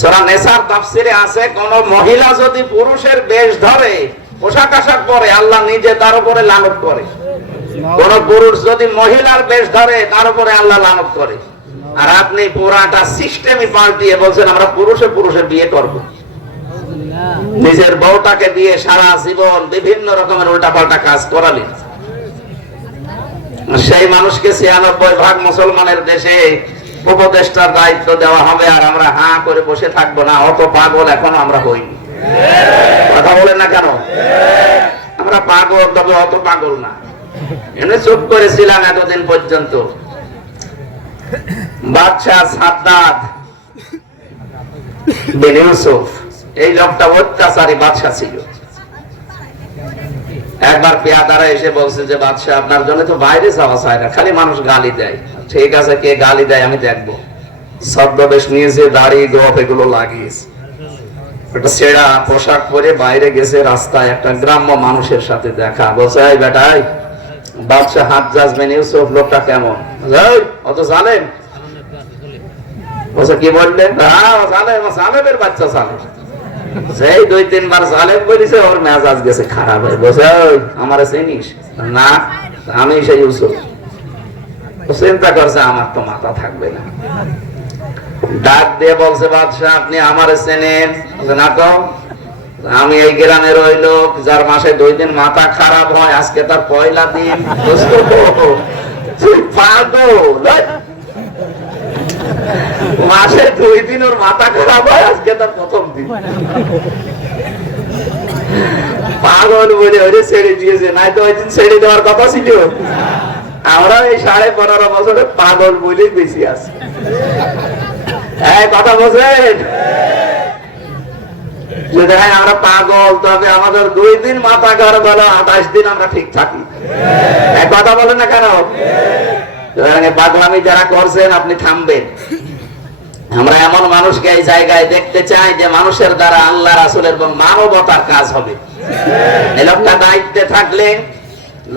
সূরা নিসার তাফসিরে আছে, কোন মহিলা যদি পুরুষের বেশ ধরে, পোশাক আশাক পরে, আল্লাহ নিজে তার উপরে লানত করে। কোন পুরুষ যদি মহিলার বেশ ধরে, তার উপরে আল্লাহ লানত করে। আর আপনি পুরাটা সিস্টেমই পাল্টিয়ে বলছেন আমরা পুরুষে পুরুষে বিয়ে করব। নিজের বউটাকে দিয়ে সারা জীবন বিভিন্ন রকমের উল্টাপাল্টা কাজ করালেন। সেই মানুষকে ৯৬% মুসলমানের দেশে উপদেষ্টার দায়িত্ব দেওয়া হবে, আর আমরা হাঁ করে বসে থাকবো না। অত পাগল এখনো আমরা হইনি। কথা বলেন না কেন? আমরা পাগল, তবে অত পাগল না। এমনি চুপ করেছিলাম এতদিন পর্যন্ত। বাদশাহ সাদ্দাত বিন ইউসুফ, এই লোকটা অত্যাচারী বাদশাহ ছিল। একবার পেয়াদারা এসে বলছে যে বাদশাহ আপনার জন্য তো বাইরে যাওয়া চায় না, খালি মানুষ গালি দেয়। ঠিক আছে, কে গালি দেয় আমি দেখবো। ছদ্মবেশ নিয়েছে, দাড়ি গোপ এগুলো লাগিয়েছে, একটা ছেঁড়া পোশাক পরে বাইরে গেছে। রাস্তায় একটা গ্রাম্য মানুষের সাথে দেখা। বলছে এই বেটাই, বাদশাহ হাজ্জাজ বিন ইউসুফ লোকটা কেমন? অত জানেন? বলছে কি বললেন? জালেমের বাচ্চা জালেম। সেই ২-৩ বার জালেম বলেছে, ওর মেজাজ গেছে খারাপ হয়ে। বলছে আমারে চিনিস? না, আমি সেই ইউসুফ। চিন্তা করছে আমার তো মাথা থাকবে না। ডাক দিয়ে বলছে বাদশাহ আপনি আমারে চেনেন? না তো। আমি এই গ্রামের ওই লোক যার মাসে ২ দিন মাথা খারাপ হয়, আজকে তার পয়লা দিন। মাসে ২ দিন ওর মাথা খারাপ হয়, আজকে তার প্রথম দিন। পাগল বলে ওরে ছেড়ে দিয়েছে, নাই তো ওই দিন ছেড়ে দেওয়ার কথা ছিল। আমরা এই ১৫.৫ বছরে পাগল বলেই বেশি আছি। কথা বলছেন? যদি আমরা পাগল, তবে আমাদের ২ দিন মাথা খারাপ হলো, ২৮ দিন আমরা ঠিক থাকি। কথা বলেন না কেন? পাগলামি যারা করছেন আপনি থামবেন। আমরা এমন মানুষকে এই জায়গায় দেখতে চাই যে মানুষের দ্বারা আল্লাহ রাসূলের এবং মানবতার কাজ হবে। এই লোকটা দায়িত্বে থাকলে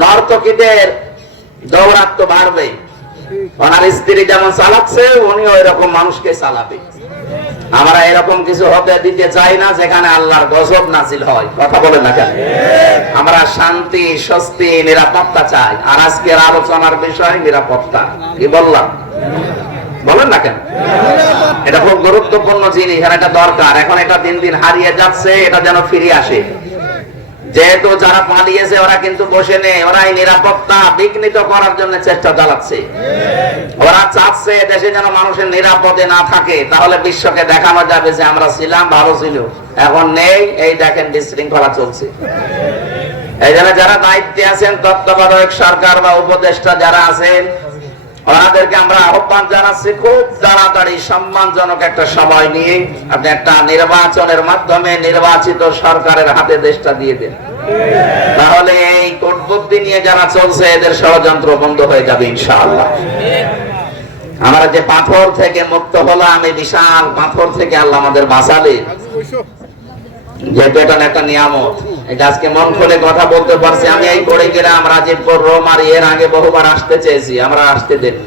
নর্তকীদের দৌরাত্ম্য বাড়বে। ওনার স্ত্রী যেমন চালাচ্ছে, উনিও এরকম মানুষকে চালাবে। আমরা এরকম কিছু হতে দিতে চাই না যেখানে আল্লাহর গজব নাজিল হয়। কথা বলেন না কেন? আমরা শান্তি, স্বস্তি, নিরাপত্তা চাই। আর আজকের আলোচনার বিষয় নিরাপত্তা। কি বললাম? বলেন না কেন? এটা খুব গুরুত্বপূর্ণ জিনিস, আর এটা দরকার। এখন এটা দিন দিন হারিয়ে যাচ্ছে, এটা যেন ফিরে আসে। যেহেতু যারা পালিয়েছে ওরা কিন্তু বসে নেই, ওরা এই নিরাপত্তা বিঘ্নিত করার জন্য চেষ্টা চালাচ্ছে। ওরা চাচ্ছে দেশে যেন মানুষের নিরাপদে না থাকে, তাহলে বিশ্বকে দেখানো যাবে যে আমরা ছিলাম, ভালো ছিল। এখন নেই, এই দেখেন বিশৃঙ্খলা চলছে। এই জন্য যারা দায়িত্বে আছেন, তত্ত্বাবধায়ক সরকার বা উপদেষ্টা যারা আছেন, ওনাদেরকে আমরা আহ্বান জানাচ্ছি খুব তাড়াতাড়ি সম্মানজনক একটা সময় নিয়ে আপনি একটা নির্বাচনের মাধ্যমে নির্বাচিত সরকারের হাতে দেশটা দিয়ে দেন। তাহলে এই কূটবুদ্ধি নিয়ে যারা চলছে এদের ষড়যন্ত্র বন্ধ হয়ে যাবে ইনশাআল্লাহ। আমরা যে পাথর থেকে মুক্ত হলাম, এই বিশাল পাথর থেকে আল্লাহ আমাদের বাঁচালে, যেহেতু এটা একটা নিয়ামত। এটা আজকে মন খুলে কথা বলতে পারছি। আমি এই কুড়িগ্রাম, রাজীবপুর, রোমার এর আগে বহুবার আসতে চেয়েছি, আমরা আসতে দেন।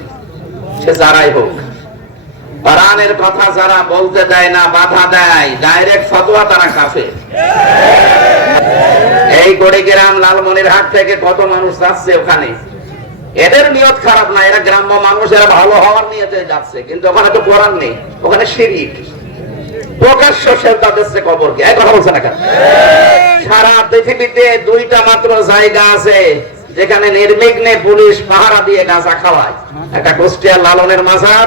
সে যারাই হোক, কোরআনের কথা যারা বলতে দেয় না, বাধা দেয়, ডাইরেক্ট ফতোয়া, তারা কাফের। এই কুড়িগ্রাম লালমনিরহাট থেকে কত মানুষ যাচ্ছে ওখানে, এদের নিয়ত খারাপ না, এরা গ্রাম্য মানুষ, এরা ভালো হওয়ার নিয়তে যাচ্ছে। কিন্তু ওখানে তো কোরআন নেই, ওখানে শিরক প্রকাশ্য সেজদা দিচ্ছে কবরকে। এই কথা বলছে না কেন? সারা পৃথিবীতে ২টা মাত্র জায়গা আছে যেখানে নির্বিঘ্নে পুলিশ পাহারা দিয়ে গাঁজা খাওয়ায়। একটা কুষ্টিয়ার লালনের মাজার,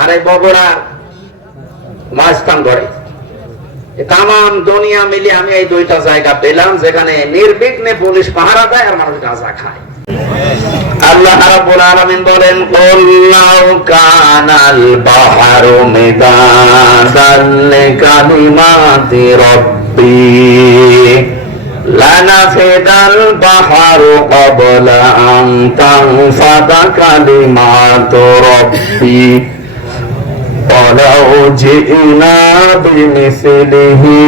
আর এই বগুড়ার মাঝখানগড়ে। তাম দুনিয়া মিলে আমি এই 2টা জায়গা পেলাম যেখানে নির্বিঘ্নে পুলিশ পাহারা দেয় আর মানুষ গাঁজা খায়। আল্লাহ রাব্বুল আলামিন বলেন, কুল লাউ কানাল বাহরু মিদাদান লিকালিমাতি রাব্বি লানাফিদাল বাহরু ক্বাবলা আন তানফাদা কালিমাতু রাব্বি ওয়ালাউ জিনা বিমিসলিহি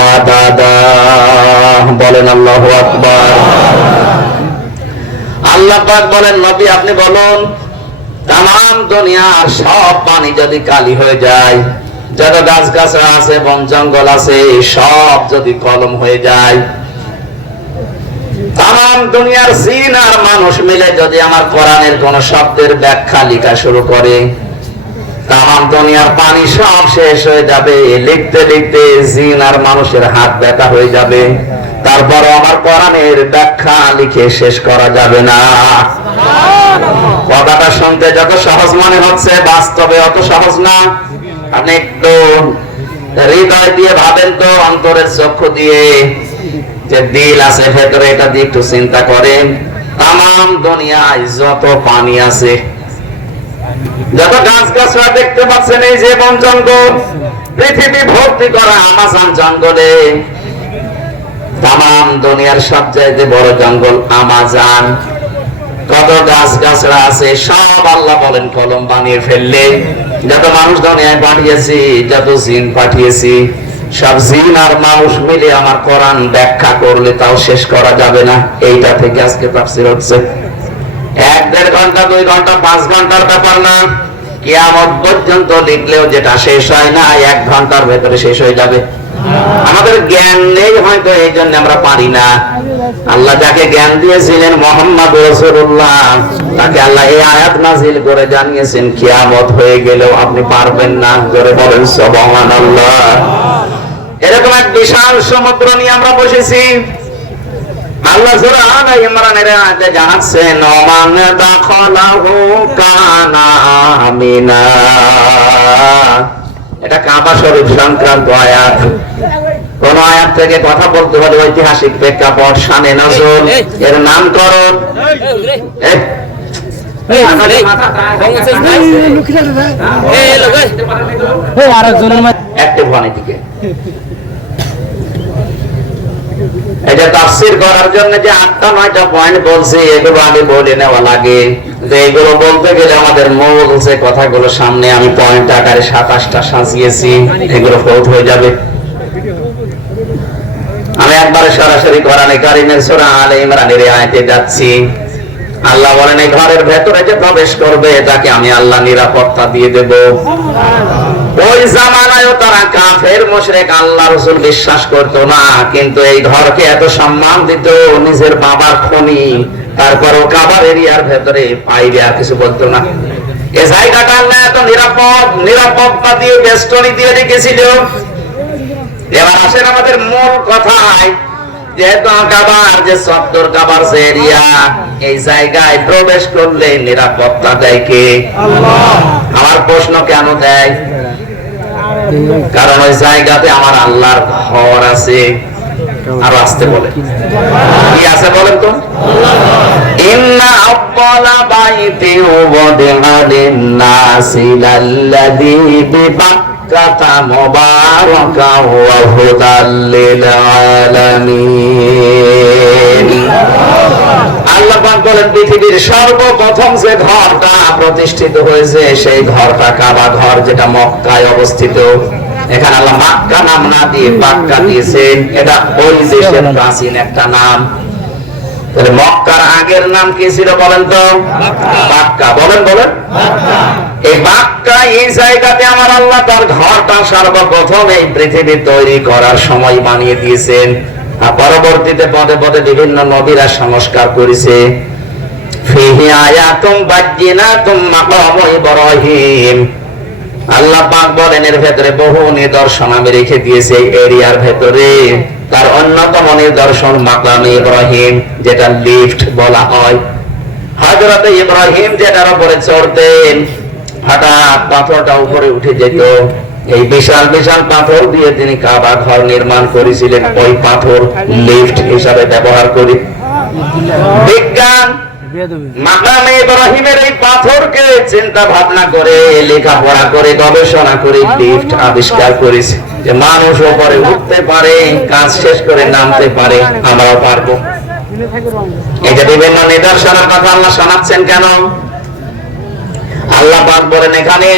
মাদাদা। বলেন আল্লাহু আকবার। আল্লাহ পাক বলেন, নবী আপনি বলুন, তাম দুনিয়ার সব পানি যদি কালি হয়ে যায়, যত গাছ গাছরা আছে, বন জঙ্গল আছে, সব যদি কলম হয়ে যায়, তাম দুনিয়ার জিন আর মানুষ মিলে যদি আমার কোরআনের কোন শব্দের ব্যাখ্যা লেখা শুরু করে, তাম দুনিয়ার পানি সব শেষ হয়ে যাবে। লিখতে লিখতে জিন আর মানুষের হাত ব্যথা হয়ে যাবে, তারপর আমার কোরআনের ব্যাখ্যা লিখে শেষ করা যাবে না। কথাটা শুনতে যত সহজ মনে হচ্ছে, বাস্তবে অত সহজ না। আপনি একটু হৃদয় দিয়ে ভাবেন তো, অন্তরের চক্ষু দিয়ে, যে দিল আছে ভেতরে, এটা দিয়ে একটু চিন্তা করেন। তাম দুনিয়ায় যত পানি আছে, যত গাছ গাছরা দেখতে পাচ্ছেন, এই যে বন জঙ্গল, পৃথিবী ভর্তি করা আমাজন জঙ্গলে, তাম দুনিয়ার সবচাইতে বড় জঙ্গল আমাজন, কত গাছ গাছরা আছে, সব আল্লাহ বলেন কলম বানিয়ে ফেললে। যত মানুষ দুনিয়ায় পাঠিয়েছি, যত জিন পাঠিয়েছি, সব জিন আর মানুষ মিলে আমার কোরআন ব্যাখ্যা করলে তাও শেষ করা যাবে না। এইটা থেকে আজকে তাফসীর হচ্ছে। 1-1.5 ঘন্টা, 2 ঘন্টা, 5 ঘন্টার ব্যাপার না। কিয়ামত পর্যন্ত লিখলেও যেটা শেষ হয় না, 1 ঘন্টার ভেতরে শেষ হয়ে যাবে। আমাদের জ্ঞান নেই হয়তো, এই জন্য আমরা পারি না। আল্লাহ যাকে জ্ঞান দিয়েছিলেন মুহাম্মদ রাসূলুল্লাহ, তাকে আল্লাহ এই আয়াত নাযিল করে জানিয়েছেন, কিয়ামত হয়ে গেলেও আপনি পারবেন না। জোরে বলেন সুবহানাল্লাহ। এরকম এক বিশাল সমুদ্র নিয়ে আমরা বসেছি। আল্লাহ সূরা আলে ইমরানের আয়াতে জানাচ্ছেন, ওমান দাখালাহু কানা আমিনা। এটা কাবা শরীফ সংক্রান্ত আয়াত। কোন আয়াত থেকে কথা বলতে হলে ঐতিহাসিক প্রেক্ষাপট, শানে নজুল, এর নামকরণ, অ্যাক্টিভ হওয়ার দিকে। এটা তাফসীর করার জন্য যে 8টা-9টা পয়েন্ট বলছি, এগুলো আগে বলে নেওয়া লাগে। এগুলো বলতে গেলে আমাদের মূল যে কথাগুলো সামনে আমি পয়েন্ট আকারে 27টা সাজিয়েছি, এগুলো ফৌত হয়ে যাবে। আমি একবারে সরাসরি কোরআনে কারীমের সূরা আলে ইমরানের আয়াতে যাচ্ছি। আল্লাহ বলেন, এই ঘরের ভেতরে যে প্রবেশ করবে তাকে আমি আল্লাহ নিরাপত্তা দিয়ে দেব। ওই জামানায়ও তারা কাফের মুশরিক, আল্লাহ রাসূল বিশ্বাস করতো না, কিন্তু এই ঘরকে এত সম্মান দিত, নিজের বাবার খনি, তারপরও কাবার এরিয়ার ভেতরে বাইরে আর কিছু বলতো না। এই জায়গাটা আল্লাহ এত নিরাপত্তা দিয়ে, বেষ্টনী দিয়ে রেখেছিল। এবার আসেন আমাদের মূল কথায়, যেহেতু কাবার যে সত্তর কাবার যে এরিয়া, এই জায়গায় প্রবেশ করলে নিরাপত্তা দেয় কে? আল্লাহ। আমার প্রশ্ন কেন দেয়? কারণ ওই জায়গাতে আমার আল্লাহর ঘর আছে। আর আসতে বলে কি আছে বলেন তো? ইন্না আওয়ালা বাইতি ওয়াদি'a লিন-নাসি লাল্লাযী বিবাক্কাতা মুবারাকান ওয়া হুদাল লিল-আলামিন। আল্লাহ পাক বলেন, পৃথিবীর সর্বপ্রথম যে ঘরটা প্রতিষ্ঠিত হয়েছে, সেই ঘরটা কাবা ঘর, যেটা মক্কায় অবস্থিত। এখানে আল্লাহ মক্কা নাম না দিয়ে বাক্কা দিয়েছেন। এটা ওই দেশের প্রাচীন একটা নাম। তাহলে মক্কার আগের নাম কি ছিল বলেন তো? বাক্কা। বলেন বলেন। এই বাক্কা, এই জায়গাতে আমার আল্লাহ তার ঘরটা সর্বপ্রথম এই পৃথিবী তৈরি করার সময় বানিয়ে দিয়েছেন। আর পরবর্তীতে পদে পদে বিভিন্ন নবীরা সংস্কার করেছে। ফিহি আয়াতুম বাজ্জিনাতুম মাকাম ইব্রাহিম। আল্লাহ পাক বলেন, এর ভেতরে বহু নিদর্শন আমি রেখে দিয়েছি এই এরিয়ার ভেতরে। তার অন্যতম নিদর্শন মাকাম ইব্রাহিম, যেটা লিফট বলা হয়। হযরত ইব্রাহিম যেটার উপরে চড়তেন, হঠাৎ পাথরটা উপরে উঠে যেত। এই বিশাল বিশাল পাথর দিয়ে তিনি কাবা ঘর নির্মাণ করেছিলেন। ওই পাথর লিফট হিসাবে ব্যবহার করি। বিজ্ঞান মাকামে ইব্রাহিমের এই পাথরকে চিন্তা ভাবনা করে, লেখাপড়া করে, গবেষণা করে লিফট আবিষ্কার করেছে, যে মানুষ উপরে উঠতে পারে, কাজ শেষ করে নামতে পারে। আমরাও পারবো। এই যে বিভিন্ন নিদর্শনের কথা আল্লাহ শোনাচ্ছেন কেন? আল্লাহ পাক বলেন, এখানে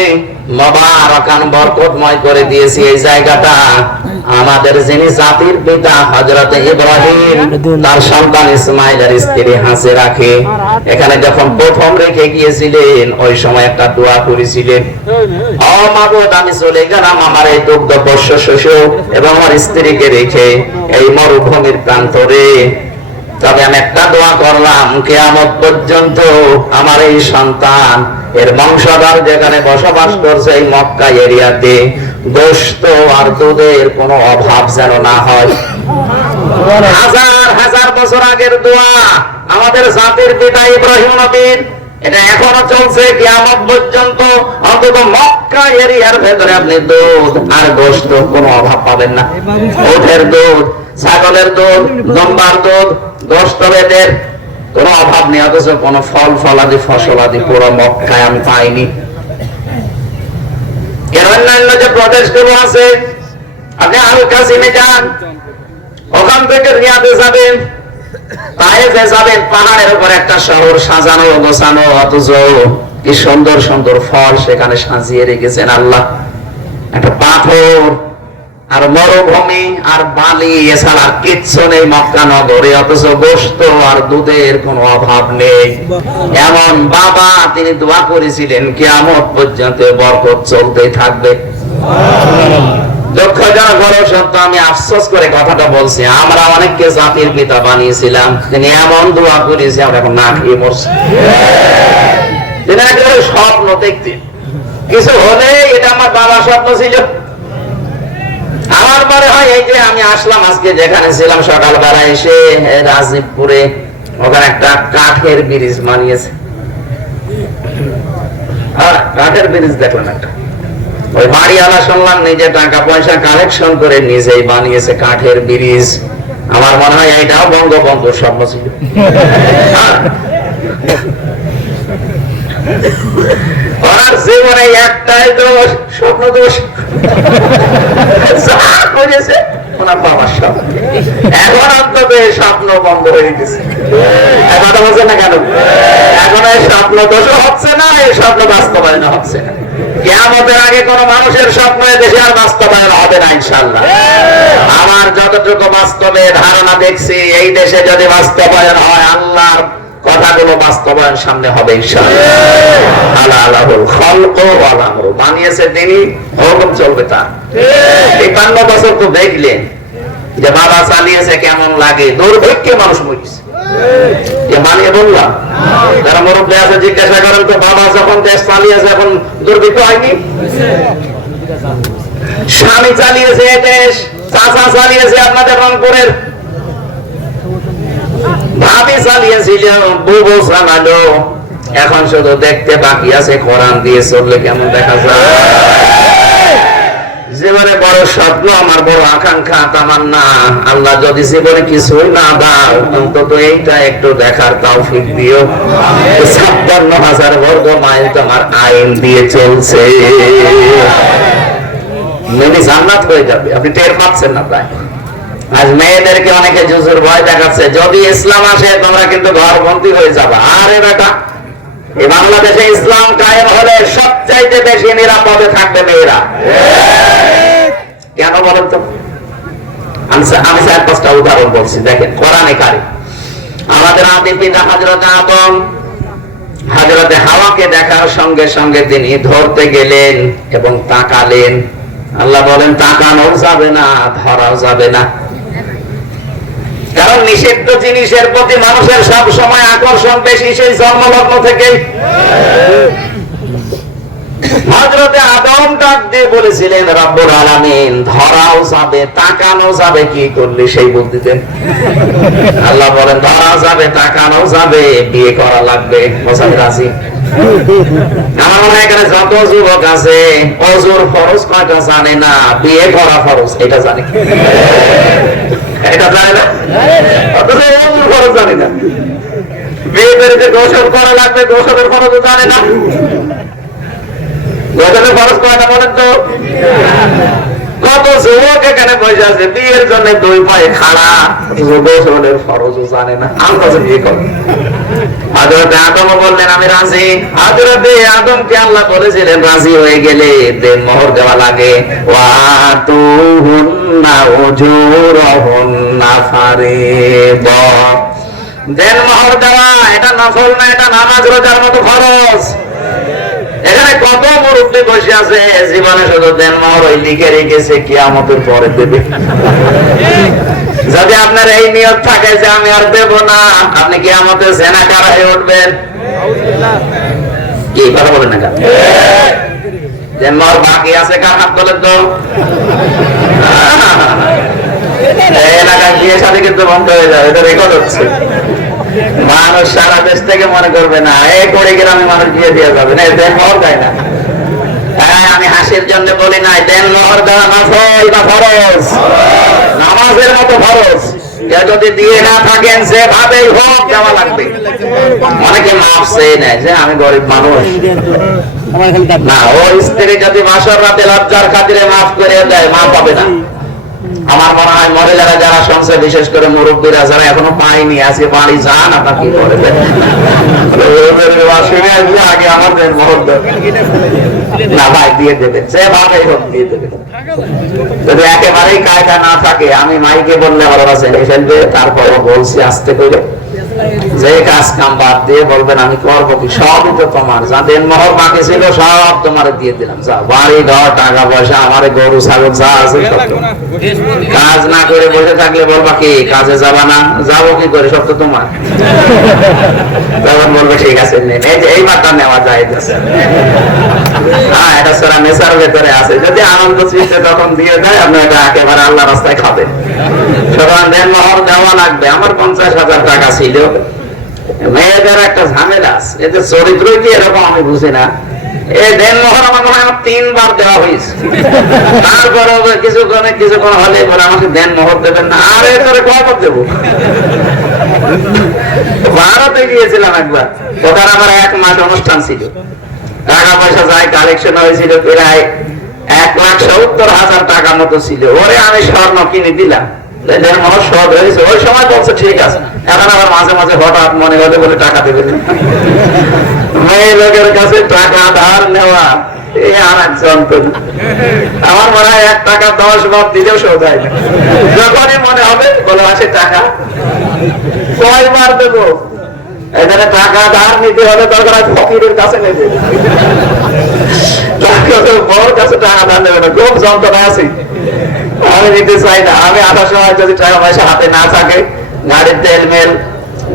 মুবারাকান বরকতময় করে দিয়েছি এই জায়গাটা। আমাদের যিনি জাতির পিতা হযরত ইব্রাহিম তার সন্তান ইসমাইলের স্ত্রী হাজেরাকে এখানে যখন প্রথম রেখে গিয়েছিলেন ওই সময় একটা দোয়া করেছিলেন, ও মাবুদ আমি চলে গেলাম আমার এই দুগ্ধ পোষ্য শিশু এবং আমার স্ত্রীকে রেখে এই মরুভূমির প্রান্তরে, তবে আমি একটা দোয়া করলাম কিয়ামত পর্যন্ত আমার এই সন্তান এর বংশধর যেখানে বসবাস করছে এই মক্কা এরিয়াতে গোশত আর দুধের কোনো অভাব যেন না হয়। হাজার হাজার বছর আগের দোয়া আমাদের জাতির পিতা ইব্রাহিম নবীর, এটা এখনো চলছে কিয়ামত পর্যন্ত। অন্তত মক্কা এরিয়ার ভেতরে আপনি দুধ আর গোশত কোনো অভাব পাবেন না। উটের দুধ, ছাগলের দুধ, লম্বার দুধ, গোশত বেদের কোনো অভাব নেই। অথচ কোনো ফল ফলাদি ফসলাদি পুরো মক্কায় আমি পাইনি। এর অন্যান্য যে প্রদেশগুলো আছে, আপনি আল কাসিমে যান, ওখান থেকে রিয়াদে যাবেন, তায়েফে যাবেন, পাহাড়ের উপর একটা শহর সাজানো গোছানো, অথচ কি সুন্দর সুন্দর ফল সেখানে সাজিয়ে রেখেছেন আল্লাহ। একটা পাথর আর মরুভূমি আর বালি এছাড়া কিচ্ছু নেই মক্কা নগরে, অথচ গোশত আর দুধের কোনো অভাব নেই। এমন বাবা তিনি দোয়া করেছিলেন কিয়ামত পর্যন্ত বরকত চলতেই থাকবে। দুঃখজনক বড় সত্য, আমি আফসোস করে কথাটা বলছি, আমরা অনেককে জাতির পিতা বানিয়েছিলাম, তিনি এমন দোয়া করেছি আমরা এখন না খেয়ে মরছি। তিনি একেবারে স্বপ্ন দেখতেন, কিছু হলে এটা আমার বাবার স্বপ্ন ছিল। আমার মনে হয় এই যে আমি আসলাম আজকে যেখানে ছিলাম সকালবেলা এসে রাজীবপুরে, ওখানে একটা কাঠের ব্রিজ বানিয়েছে। কাঠের ব্রিজ দেখলাম একটা, ওই বাড়িওয়ালা শুনলাম নিজে টাকা পয়সা কালেকশন করে নিজেই বানিয়েছে কাঠের ব্রিজ। আমার মনে হয় এইটাও বঙ্গবন্ধুর স্বপ্ন ছিল। ওনার জীবনে একটাই দোষ, স্বপ্ন দোষ। যা করেছে ওনার বাবার স্বপ্ন, এখন অন্তত স্বপ্ন বন্ধ হয়ে গেছে। কথা বলছে না কেন? এখন এই স্বপ্ন দোষ হচ্ছে না, এই স্বপ্ন বাস্তবায়ন হচ্ছে না। কিয়ামতের আগে কোন মানুষের স্বপ্ন দেশে আর বাস্তবায়ন হবে না ইনশাআল্লাহ। আমার যতটুকু বাস্তবে ধারণা দেখছি, এই দেশে যদি বাস্তবায়ন হয় আল্লাহর কথাগুলো বাস্তবায়ন সামনে হবে ইনশাআল্লাহ। আলা আলাহুল খালক ওয়া আলাহু, বানিয়েছে তিনি, হুকুম চলবে তার। ৫৩ বছর তো দেখলেন যে বাবা চালিয়েছে কেমন লাগে, দুর্ভিক্ষে মানুষ মরেছে। মানিয়ে বললাম, যারা মুরব্বী আছে জিজ্ঞাসা করেন তো, বাবা যখন দেশ চালিয়েছে এখন দুর্ভিক্ষ হয়নি? স্বামী চালিয়েছে দেশ, চাচা চালিয়েছে আপনাদের রংপুরের, ভাবি চালিয়েছিল, বুবু চালালো, এখন শুধু দেখতে বাকি আছে কোরআন দিয়ে চললে কেমন দেখা যায়। জীবনে বড় স্বপ্ন, আমার বড় আকাঙ্ক্ষা, তামান্না, আল্লাহ যদি জীবনে কিছুই না দাও অন্তত এইটা একটু দেখার তৌফিক দিও। ৫৬,০০০ বর্গ মাইল তোমার আইন দিয়ে চলছে, মেনে জান্নাত হয়ে যাবে, আপনি টের পাচ্ছেন না। প্রায় আজ মেয়েদেরকে অনেকে জুজুর ভয় দেখাচ্ছে, যদি ইসলাম আসে তোমরা কিন্তু ঘরবন্দি হয়ে যাবে। আরে বেটা, এই বাংলাদেশে ইসলাম কায়েম হলে সবচাইতে বেশি নিরাপদে থাকবে মেয়েরা। কেন বলেন তো? আমি ৪-৫টা উদাহরণ বলছি, দেখেন কোরআনে কারিম। আমাদের আদি পিতা হযরত আদম হযরতে হাওয়াকে দেখার সঙ্গে সঙ্গে তিনি ধরতে গেলেন এবং তাকালেন। আল্লাহ বলেন তাকানো যাবে না, ধরাও যাবে না, কারণ নিষিদ্ধ জিনিসের প্রতি মানুষের সব সময় আকর্ষণ বেশি, সেই জন্মলগ্ন থেকে। হযরতে আদম ডাক দিয়ে বলেছিলেন রব্বুল আলামিন, ধরাও যাবে তাকানো যাবে, কি করলি সেই বুদ্ধি দেন। আল্লাহ বলেন ধরাও যাবে তাকানো যাবে, বিয়ে করা লাগবে, মোসাফির রাজি। আমার মনে হয় এখানে যত যুবক আছে ওযুর ফরজ কয়টা জানে না, বিয়ে করা ফরজ এটা জানে। এটা জানে না, অথচ ওযুর ফরজ জানে না। বিয়ে করে যে গোসল করা লাগবে, গোসলের ফরজ জানে না। গোসলের ফরজ কয়টা বলেন তো? কত যুবক এখানে বসে আছে বিয়ের জন্য 2 পায়ে খাড়া, গোসলের ফরজও জানে না, আন্দাজে বিয়ে করে। হযরত আদম বললেন আমি রাজি। হযরত আদমকে আল্লাহ বলেছিলেন রাজি হয়ে গেলে দেন মোহর দেওয়া লাগে। ওয়াতুহুন্না উজুরহুন্না ফারিদা, দেন মোহর দেওয়া এটা নফল না, এটা নামাজ রোজার মতো ফরজ। এখানে কত মুরব্বি বসে আছে জীবনে শুধু দেন মোহর ওই লিখে রেখেছে কিয়ামতের পরে দেবে। যদি আপনার এই নিয়ত থাকে যে আমি আর দেব না, আপনি কিয়ামতে জেনাকার হয়ে উঠবেন। কি কথা বলেন না? দেন মোহর বাকি আছে কার হাত বলেন তো? এলাকায় বিয়ে শাদী কিন্তু বন্ধ হয়ে যাবে, এটা রেকর্ড হচ্ছে। মানুষ সারা দেশ থেকে মনে করবে না এই করে গ্রামে মানুষ বিয়ে দিয়ে যাবে না, দেন মোহর দেয় না। হ্যাঁ, আমি হাসির জন্য বলি নাই, দেন মোহর দেওয়া নফল বা ফরজ, নামাজের মতো ফরজ। কেউ যদি দিয়ে না থাকেন যেভাবেই হোক দেওয়া লাগবে। অনেকে মাফ চেয়ে নেয় যে আমি গরিব মানুষ, না, ও স্ত্রী যদি বাসর রাতে লজ্জার খাতিরে মাফ করে দেয়, মা পাবে না। আমার মনে হয় মহিলারা যারা শুনছে, বিশেষ করে মুরব্বীরা যারা এখনো পায়নি, আজকে বাড়ি যান, আপনার কি করে আগে আমাদের মুহূর্ত না ভাই দিয়ে দেবেন, যেভাবে হোক দিয়ে দেবেন। যদি একেবারেই কায়দা না থাকে, আমি মাইকে বললে আমার কাছে নিয়ে ফেলবে। তারপরও বলছি আস্তে করে, যে কাজ কাম বাদ দিয়ে বলবেন আমি করবো কি, সবই তো তোমার, যা দেন মোহর বাকি ছিল সব তোমার দিয়ে দিলাম, যা বাড়ি ঘর টাকা পয়সা আমার গরু ছাগল যা আছে সব তোমার। কাজ না করে বসে থাকলে বলবা কি কাজে যাবা না, যাবো কি করে, সব তো তোমার। তখন বলবে ঠিক আছে এই বার্তা নেওয়া যায়। হ্যাঁ, এটা সারা নেশার ভেতরে আছে, যদি আনন্দ সৃষ্টি তখন দিয়ে দেয়, আপনি এটা একেবারে আল্লাহ রাস্তায় খাবেন। সুতরাং দেন মোহর দেওয়া লাগবে। আমার 50,000 টাকা ছিল। মেয়েদের একটা ঝামেলা আছে, এদের চরিত্রই কি এরকম আমি বুঝি না। এই দেন মোহর আমার মনে হয় 3 বার দেওয়া হয়েছে। তারপরে কিছুক্ষণ হলে পরে আমাকে দেন মোহর দেবেন না, আর এরপরে কখন দেবো। ভারতে গিয়েছিলাম একবার, ওখানে আমার 1 মাস অনুষ্ঠান ছিল, টাকা পয়সা যাই কালেকশন হয়েছিল প্রায় 1,70,000 টাকা মতো ছিল। ওরে আমি স্বর্ণ কিনে দিলাম, ওই সময় বলছে ঠিক আছে। এখন আবার মাঝে মাঝে হঠাৎ মনে হতে বলে টাকা দেবে। মেয়ে লোকের কাছে টাকা ধার নেওয়া এই আর এক যন্ত্রণা। আমার মনে হয় 1 টাকা 10 বার দিলেও শোধায় না। যখনই মনে হবে বলে আছে টাকা, কয়বার দেবো। এখানে টাকা ধার নিতে হলে দরকার ফকিরের কাছে নেবে, বড় কাছে টাকা ধার নেবে না। খুব যন্ত্রণা আছে, আমি নিতে চাই না। আমি আসার সময় যদি টাকা পয়সা হাতে না থাকে, গাড়ির তেল মেল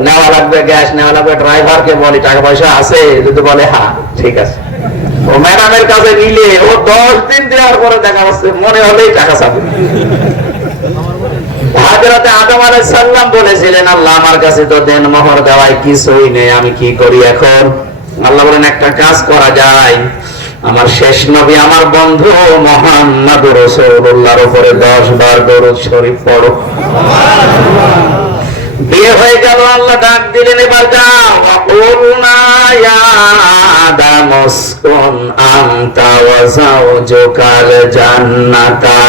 নেওয়া লাগবে, গ্যাস নেওয়া লাগবে, ড্রাইভারকে বলি টাকা পয়সা আছে, যদি বলে হ্যাঁ ঠিক আছে, ও ম্যাডামের কাছে নিলে ও 10 দিন দেওয়ার পরে দেখা যাচ্ছে মনে হলেই টাকা চাবে। হযরত আদম আলাইহিস সালাম বলেছিলেন আল্লাহ আমার কাছে তো দেন মোহর দেওয়ায় কিছুই নেই, আমি কি করি এখন? আল্লাহ বলেন একটা কাজ করা যায়, আমার শেষ নবী আমার বন্ধু মুহাম্মদুর রাসূলুল্লাহর উপরে 10 বার দরুদ শরীফ পড়ো। বিয়ে হয়ে গেল, আল্লাহ ডাক দিলেন এবার যাও। ওয়াকুলনা ইয়া আদাম উসকুন আনতা ওয়া যাওজুকাল জান্নাতা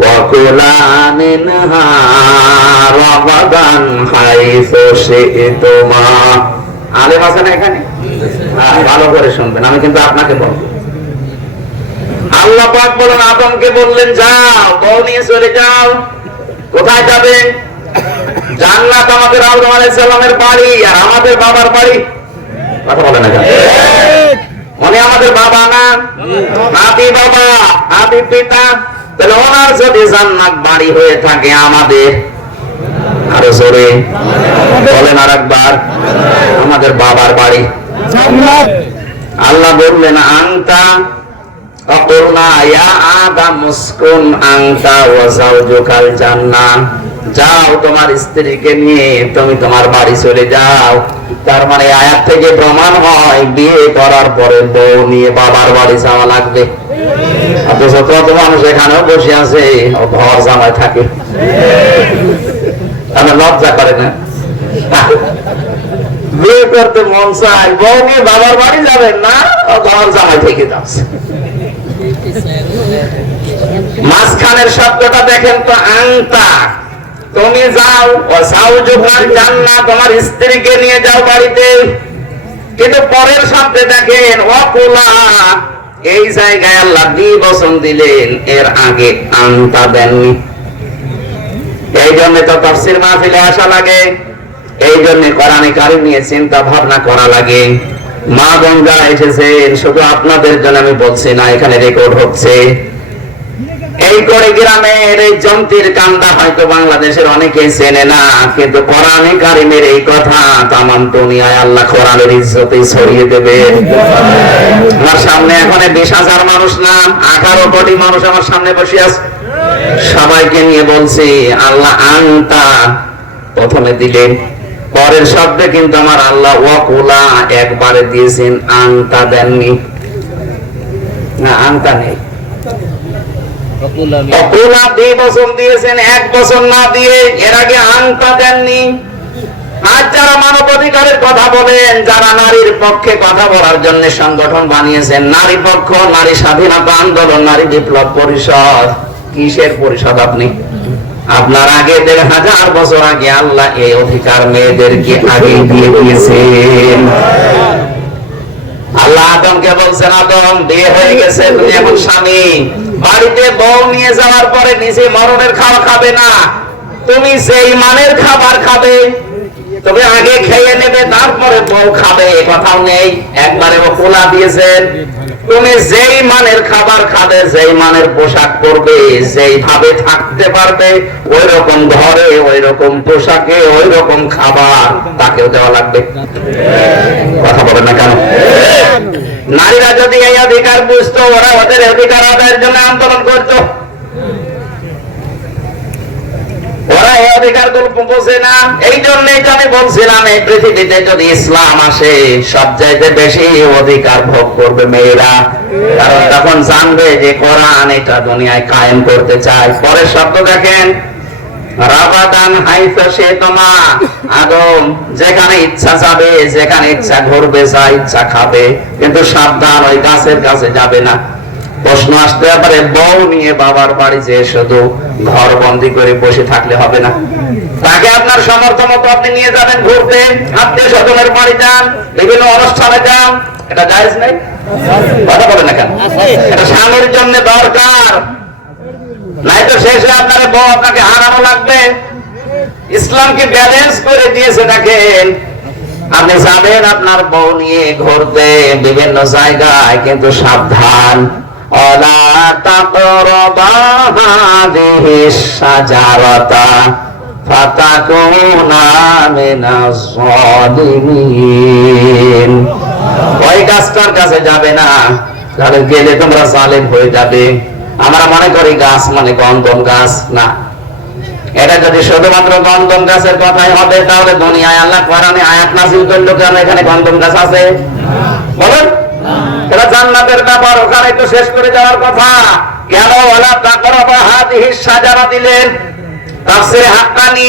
ওয়া কুলা মিনহা রাগাদান হাইসু শি'তুমা। আলেম আছেন এখানে? ভালো করে শুনবেন, আমি কিন্তু আপনাকে বলবো। আল্লাহ পাক বলেন আদমকে বললেন যাও, বউ নিয়ে চলে যাও। কোথায় যাবেন? জান্নাত আমাদের আদম আলাইহিস সালামের বাড়ি আর আমাদের বাবার বাড়ি। কথা বলেন না, মানে আমাদের বাবা না, আদি বাবা আদি পিতা। তাহলে ওনার যদি জান্নাত বাড়ি হয়ে থাকে আমাদের, আরো জোরে বলেন আর একবার, আমাদের বাবার বাড়ি জান্নাত। আল্লাহ বললেন আনতা অকুলনা ইয়া আদাম উসকুন আনতা ওয়া যাওজুকাল জান্নাহ, যাও তোমার স্ত্রীকে নিয়ে তুমি তোমার বাড়ি চলে যাও। তার মানে আয়াত থেকে প্রমাণ হয় বিয়ে করার পরে বউ নিয়ে বাবার বাড়ি যাওয়া লাগবে। অথচ কত মানুষ এখানেও বসে আছে ঘর জামাই থাকে, তাহলে লজ্জা করে না? বিয়ে করতে মন চায়, বউ নিয়ে বাবার বাড়ি যাবেন না, ঘর জামাই থেকে যাচ্ছে। এখানের শব্দটা দেখেন তো, আনতা, তুমি যাও, ও যাওজুকাল জান্নাত, তোমার স্ত্রীকে নিয়ে যাও বাড়িতে। কিন্তু পরের শব্দে দেখেন ওয়াকুলা, এই জায়গায় আল্লাহ দ্বিবচন দিলেন, এর আগে আনতা দেননি। এই জন্য তো তাফসীর মাহফিলে আসা লাগে, এই জন্য কোরআনে কারীম নিয়ে চিন্তা ভাবনা করা লাগে। মা বোন যারা এসেছেন, শুধু আপনাদের জন্য আমি বলছি না, এখানে রেকর্ড হচ্ছে। এই করে গ্রামের এই জন্তির কান্দা হয়তো বাংলাদেশের অনেকেই চেনে না, কিন্তু কোরআনে কারীমের এই কথা তামাম দুনিয়ায় আল্লাহ কোরআনের ইজ্জতে ছড়িয়ে দেবে। আমার সামনে এখন 20,000 মানুষ না, 18 কোটি মানুষ আমার সামনে বসে আছে। সবাইকে নিয়ে বলছি, আল্লাহ আনতা প্রথমে দিলেন, পরের শব্দে কিন্তু আমার আল্লাহ ওয়াকুলা একবারে দিয়েছেন, আনতা দেননি। না, আনতা নেই, ওয়াকুলা দ্বিবচন দিয়েছেন, এক বচন না দিয়ে। এর আগে আনতা দেননি। আজ যারা মানবাধিকারের কথা বলেন, যারা নারীর পক্ষে কথা বলার জন্য সংগঠন বানিয়েছেন, নারী পক্ষ, নারী স্বাধীনতা আন্দোলন, নারী বিপ্লব পরিষদ, কিসের পরিষদ আপনি? আপনার আগে 1,500 বছর আগে আল্লাহ এই অধিকার মেয়েদেরকে আগে দিয়ে দিয়েছেন। আল্লাহ আদমকে বলছেন, আদম বিয়ে হয়ে গেছে, তুমি এখন স্বামী, বাড়িতে বউ নিয়ে যাওয়ার পরে নিজে মরণের খাওয়া খাবে না, তুমি সেই মানের খাবার খাবে, তবে আগে খেয়ে নেবে তারপরে বউ খাবে, কথাও নেই। একবারে ওয়াকুলা দিয়েছেন, তুমি যেই মানের খাবার খাবে, যেই মানের পোশাক পরবে, যেই ভাবে থাকতে পারবে, ওই রকম ঘরে, ওই রকম পোশাকে, ওই রকম খাবার তাকেও দেওয়া লাগবে। কথা বলে না কেন? নারীরা যদি এই অধিকার বুঝতো, ওরা ওদের অধিকার আদায়ের জন্য আন্দোলন করতো। ওরা এই অধিকার গুলো বোঝে না। এই জন্যই তো আমি বলছিলাম, এই পৃথিবীতে যদি ইসলাম আসে, সবচাইতে বেশি অধিকার ভোগ করবে মেয়েরা, কারণ তখন জানবে যে কোরআন এটা দুনিয়ায় কায়েম করতে চায়। পরের শব্দ দেখেন, রাবাদান হাইফা শেতমা, আদম যেখানে ইচ্ছা যাবে, যেখানে ইচ্ছা ঘুরবে, যা ইচ্ছা খাবে, কিন্তু সাবধান, ওই গাছের কাছে যাবে না। প্রশ্ন আসতে পারে, বউ নিয়ে বাবার বাড়ি যে শুধু ঘর বন্দি করে বসে থাকলে হবে না, তাকে আপনার সামর্থ্য মতো আপনি নিয়ে যাবেন ঘুরতে, আত্মীয় স্বজনের বাড়ি যান, বিভিন্ন অনুষ্ঠানে যান, এটা জায়েজ নেই? কথা বলেন না কেন? এটা স্বামীর জন্য দরকার, নাই তো শেষে আপনার বউ আপনাকে হারানো লাগবে। ইসলামকে ব্যালেন্স করে দিয়েছে। দেখেন, আপনি যাবেন আপনার বউ নিয়ে ঘুরতে বিভিন্ন জায়গায়, কিন্তু সাবধান, ওয়ালা তাকরাবা হাযিহিশ শাজারাতা ফাতাকুনা মিনাজ যালিমিন। ওই গাছটার কাছে যাবে না, তাহলে গেলে তোমরা জালেম হয়ে যাবে। আমরা মনে করি গাছ মানে গন্ধম গাছ, না, এটা যদি শুধুমাত্র গন্ধম গাছের কথাই হবে, তাহলে দুনিয়ায় আল্লাহ কোরআনে আয়াত নাযিল করলো কেন এখানে গন্ধম গাছ আছে? বলেন, এটা জান্নাতের ব্যাপার, ওখানে তো শেষ করে যাওয়ার কথা। কেন ওয়ালা তাকরাবা হাযিহিশ শাজারা দিলেন? তাফসীরে হাক্কানি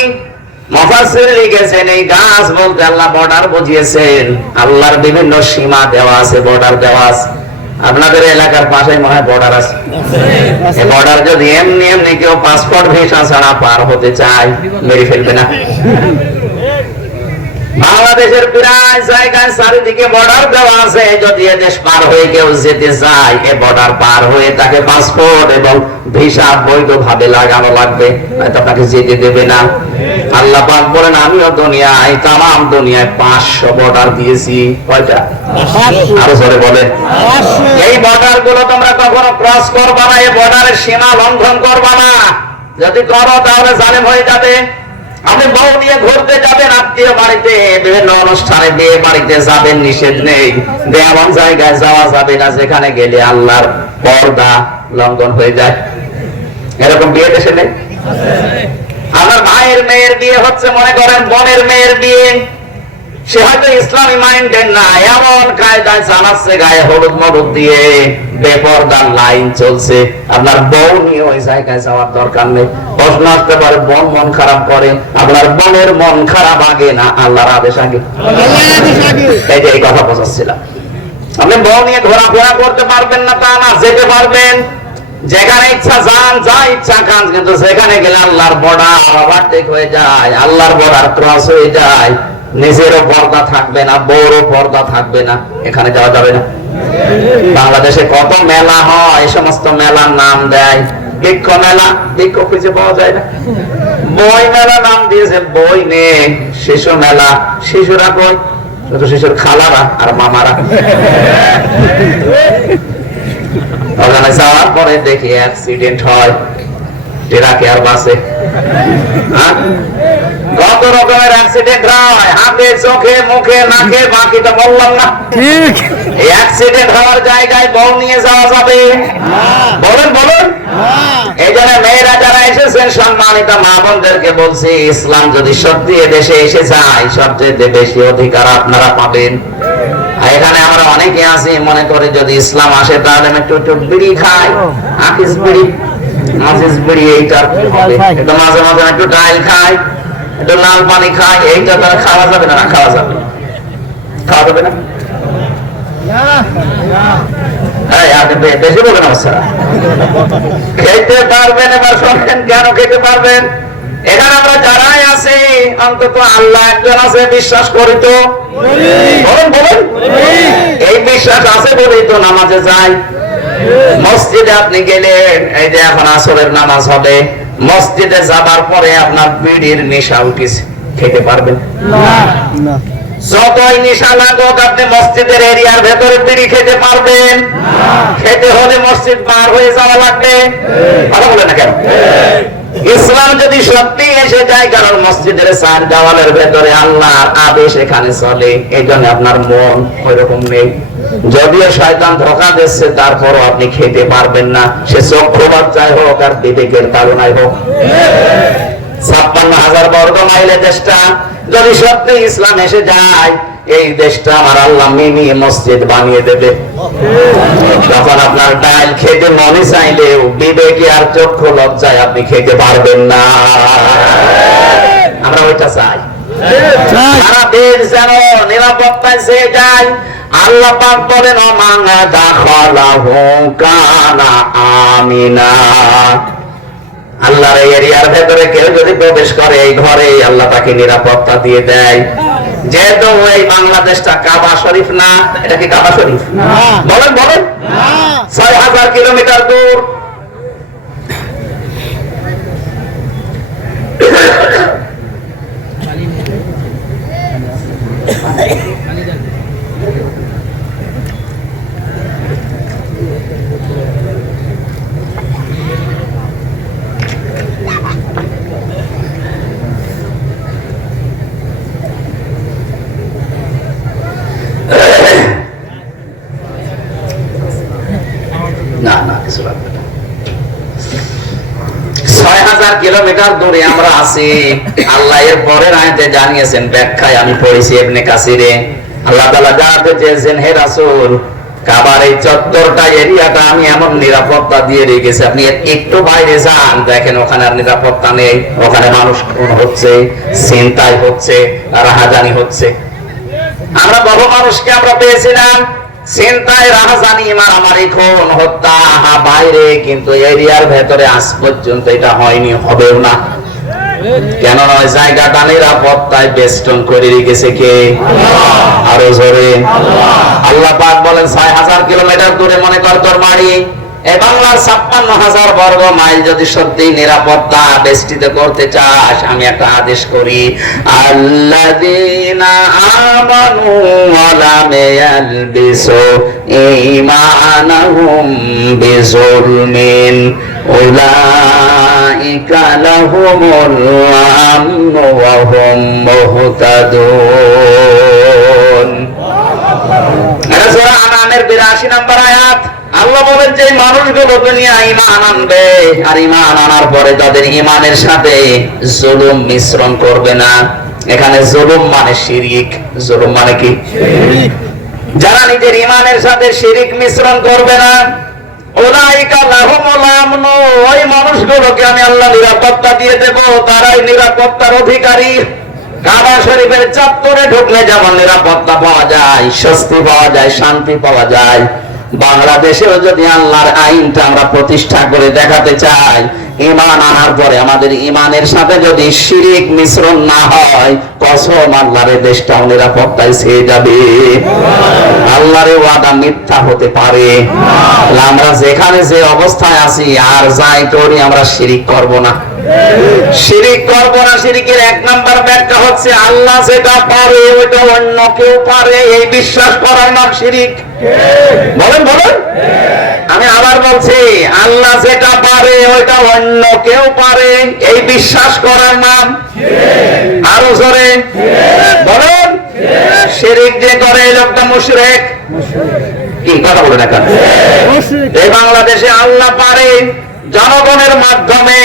মুফাসসির লিখেছেন, এই গাছ বলতে আল্লাহ বর্ডার বুঝিয়েছেন। আল্লাহর বিভিন্ন সীমা দেওয়া আছে, বর্ডার দেওয়া আছে। আপনাদের এলাকার পাশে মনে হয় বর্ডার আছে। এই বর্ডার যদি এমনি এমনি কেউ পাসপোর্ট ভিসা ছাড়া পার হতে চায়, মেরে ফেলবে না? বাংলাদেশের প্রায় জায়গায় চারিদিকে বর্ডার দেওয়া আছে। যদি এদেশ পার হয়ে কেউ যেতে চায়, এ বর্ডার পার হয়ে তাকে পাসপোর্ট এবং ভিসা বৈধভাবে লাগানো লাগবে, হয়তো তাকে যেতে দেবে না। আল্লাহ পাক বলেন, আমিও দুনিয়ায়, তামাম দুনিয়ায় 500 বর্ডার দিয়েছি। কয়টা? আরো জোরে বলে। এই বর্ডার গুলো তোমরা কখনো ক্রস করবা না, এই বর্ডারের সীমা লঙ্ঘন করবা না। যদি করো তাহলে জালেম হয়ে যাবে। আপনি বউ নিয়ে ঘুরতে যাবেন, আত্মীয় বাড়িতে, বিভিন্ন অনুষ্ঠানে, বিয়ে বাড়িতে যাবেন, নিষেধ নেই। এমন জায়গায় যাওয়া যাবে না যেখানে গেলে আল্লাহর পর্দা লঙ্ঘন হয়ে যায়। এরকম বিয়ে দেশে নেই? আমার ভাইয়ের মেয়ের বিয়ে হচ্ছে, মনে করেন বোনের মেয়ের বিয়ে, সে হয়তো ইসলামী মাইন্ডেড না, এমন কায়দায় চালাচ্ছে, গায়ে হলুদ মলুদ দিয়ে বেপরদার লাইন চলছে। আপনার বউ নিয়ে ওই জায়গায় যাওয়ার দরকার নেই। প্রশ্ন আসতে পারে, বোন মন খারাপ করে, আপনার বোনের মন খারাপ আগে না আল্লাহর আদেশ আগে? এই যে এই কথা বোঝাচ্ছিলাম। আপনি বউ নিয়ে ঘোরাফেরা করতে পারবেন না তা না, যেতে পারবেন। যেখানে ইচ্ছা যান, যা ইচ্ছা খান, কিন্তু সেখানে গেলে আল্লাহর বর্ডার ওভারটেক হয়ে যায়, আল্লাহর বর্ডার ক্রস হয়ে যায়। নিজেরও পর্দা থাকবে না, বড় পর্দা থাকবে না, এখানে যাওয়া যাবে না। বাংলাদেশে কত মেলা হয়, এই সমস্ত মেলার নাম দেয় বৃক্ষ মেলা, বৃক্ষ খুঁজে পাওয়া যায় না। বই মেলা নাম দিয়েছে, বই নেই। শিশু মেলা, শিশুরা কই? শুধু শিশুর খালারা আর মামারা। ওখানে যাওয়ার পরে দেখি অ্যাক্সিডেন্ট হয়, ট্রাকে আর বাসে। কত রকমের অ্যাক্সিডেন্ট হয়, হাতে, চোখে, মুখে, নাকে, বাকিটা বললাম না। ঠিক, এই অ্যাক্সিডেন্ট হওয়ার জায়গায় বউ নিয়ে যাওয়া যাবে? বলেন বলেন। এই জন্য মেয়েরা যারা এসেছেন, সম্মানিত মা বোনদেরকে বলছি, ইসলাম যদি সত্যি এদেশে এসে যায়, সবচেয়ে বেশি অধিকার আপনারা পাবেন। এখানে আমরা অনেকে আছি মনে করি যদি ইসলাম আসে তাহলে আমি একটু বিড়ি খাই, আকিস বিড়ি, মাঝিস বিড়ি, এইটা হবে। একটু মাঝে মাঝে একটু ডাইল খাই, একটু লাল পানি খাই, এইটা তারা খাওয়া যাবে না? খাওয়া যাবে, খাওয়া যাবে না। বেশি বলেন অবস্থা, খেতে পারবেন। এবার শোনেন কেন খেতে পারবেন। এখানে আমরা যারাই আছি, অন্তত আল্লাহ একজন আছে, বিশ্বাস করি তো? বলুন বলুন। এই বিশ্বাস আছে বলেই তো নামাজে যাই। মসজিদে আপনি গেলেন, এই যে এখন আসরের নামাজ হবে, মসজিদে যাবার পরে আপনার বিড়ির নেশা উঠেছে, খেতে পারবেন না। যতই নেশা লাগুক, আপনি মসজিদের এরিয়ার ভেতরে বিড়ি খেতে পারবেন? খেতে হলে মসজিদ পার হয়ে যাওয়া লাগবে। কথা বলে না কেন? ইসলাম যদি সত্যি এসে যায়, কারণ মসজিদের চার দেওয়ালের ভেতরে আল্লাহর আদেশ এখানে চলে, এই জন্য আপনার মন ওই রকম নেই। যদিও শয়তান ধোঁকা দিচ্ছে, তারপরও আপনি খেতে পারবেন না, সে চক্ষু বাচ্চায় হোক আর বিবেকের তাড়নায় হোক। 56,000 বর্গ মাইলের দেশটা যদি সত্যি ইসলাম এসে যায়, এই দেশটা আমার আল্লাহ মিনি মসজিদ বানিয়ে দেবে। তখন আপনার ডাল খেতে মনে চাইলেও বিবেকে আর চক্ষু লজ্জায় আপনি খেতে পারবেন না। আমরা ওইটা চাই, সারা দেশ যেন নিরাপত্তায় সে যায়। আল্লাহ পাক বলেন, মান দাখালাহু কানা আমিনা। আল্লাহর এরিয়ার ভেতরে কেউ যদি প্রবেশ করে, এই ঘরে আল্লাহ তাকে নিরাপত্তা দিয়ে দেয়। যেহেতু এই বাংলাদেশটা কাবা শরীফ না, এটা কি কাবা শরীফ? বলেন বলেন। 6,000 কিলোমিটার দূর। না না, কিছু লাগবে না। 6,000 কিলোমিটার দূরে আমরা আছি। আল্লাহ এর পরের আয়াতে জানিয়েছেন, ব্যাখ্যায় আমি পড়েছি ইবনে কাসিরে, আল্লাহ তাআলা জানাতে চেয়েছেন, হে রাসূল, কাবার এই চত্বরটা, এরিয়াটা আমি এমন নিরাপত্তা দিয়ে রেখেছি, আপনি একটু বাইরে যান, দেখেন ওখানে আর নিরাপত্তা নেই। ওখানে মানুষ খুন হচ্ছে, ছিনতাই হচ্ছে, রাহাজানি হচ্ছে। আমরা বহু মানুষকে আমরা পেয়েছিলাম চিন্তায়, রাহাজানি, মারামারি, খুন, হত্যা বাইরে, কিন্তু এরিয়ার ভেতরে আজ পর্যন্ত এটা হয়নি, হবেও না। কেন নয়? জায়গাটা নিরাপত্তায় বেষ্টন করে রেখেছে কে? আরো জোরে আল্লাহ পাক বলেন, 6,000 কিলোমিটার দূরে মনে কর তোর বাড়ি। এই বাংলার 56,000 বর্গ মাইল যদি সত্যি নিরাপত্তা বেষ্টিত করতে চাস, আমি একটা আদেশ করি, আল্লাযীনা আমানু ওয়া লাম ইয়ালবিসু ঈমানাহুম বিযুলমিন উলাইকা লাহুমুল আমনু ওয়া হুম মুহতাদুন। এটা সূরা আনামের 82 নম্বর আয়াত। আল্লাহ বলেন যে মানুষগুলো দুনিয়া ঈমান আনবে, আর ঈমান আনার পরে তাদের ঈমানের সাথে জুলুম মিশ্রণ করবে না। এখানে জুলুম মানে শিরক। জুলুম মানে কি? যারা নিজের ঈমানের সাথে শিরক মিশ্রণ করবে না, উলাইকা লাহুমুল আমনু, ওই মানুষগুলোকে আমি আল্লাহ নিরাপত্তা দিয়ে দেব, তারাই নিরাপত্তার অধিকারী। কাবা শরীফের চত্বরে ঢুকলে যেমন নিরাপত্তা পাওয়া যায়, স্বস্তি পাওয়া যায়, শান্তি পাওয়া যায়, বাংলাদেশেও যদি আল্লাহর আইনটা আমরা প্রতিষ্ঠা করে দেখাতে চাই, ঈমান আনার পরে আমাদের ঈমানের সাথে যদি শিরিক মিশ্রণ না হয়, কসম আল্লাহর দেশটাও নিরাপত্তায় ছেয়ে যাবে। আল্লাহর ওয়াদা মিথ্যা হতে পারে। আমরা যেখানে যে অবস্থায় আছি আর যাই করি, আমরা শিরিক করব না। শিরিক করব না। শিরিকের এক নাম্বার ব্যাখ্যা হচ্ছে আল্লাহ যেটা পারে ওইটা অন্য কেউ পারে, এই বিশ্বাস করার নাম শিরিক। বলেন বলেন। আমি আবার বলছি, আল্লাহ যেটা পারে ওইটা অন্য কেউ পারে, এই বিশ্বাস করার নাম আরো জোরে বলেন। শিরিক যে করে এই লোকটা মুশরিক। কি কথা বলে না কেন? এই বাংলাদেশে আল্লাহ পারে জনগণের মাধ্যমে।